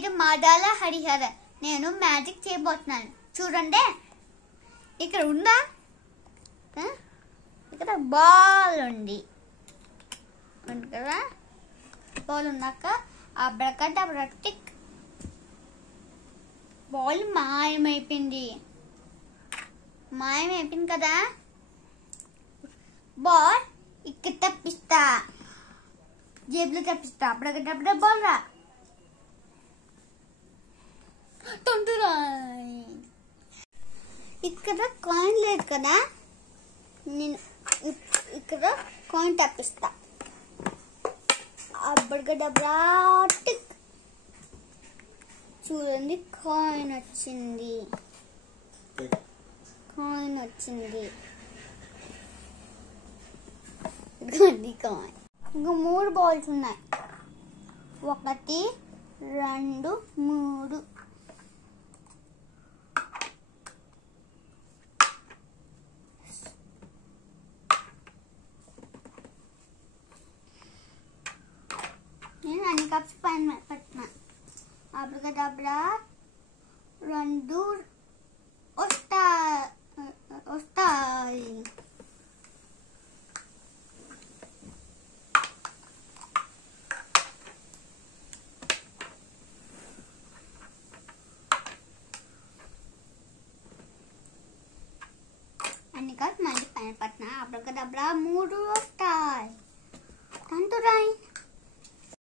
పేరు మాదాల హరిహర. నేను మ్యాజిక్ చేయబోతున్నాను. చూడండి, ఇక్కడ ఉందా, ఇక్కడ బాల్ ఉంది కదా. బాల్ ఉన్నాక అబ్రకడబ్రా టిక్, బాల్ మాయమైపోయింది కదా. బాల్ ఇక్కడ తప్పిస్తా, జేబులో తప్పిస్తా. అబ్రకడబ్రా బాల్ రా. ఇక్కడ కాయిన్ లేదు కదా, నేను ఇక్కడ కాయిన్ తప్పిస్తా. అబ్రకడబ్రా టిక్. చూడండి, కాయిన్ వచ్చింది. కాయిన్. ఇంకా 3 బాల్స్ ఉన్నాయి. 1 2 3. నేను అన్ని కప్స్ పైన పెట్టినా. అబ్రకడబ్రా 2 వస్తాయి. అన్ని కప్స్ మళ్ళీ పైన పెట్టినా. అబ్రకడబ్రా 3 వస్తాయి. తంతురాయి.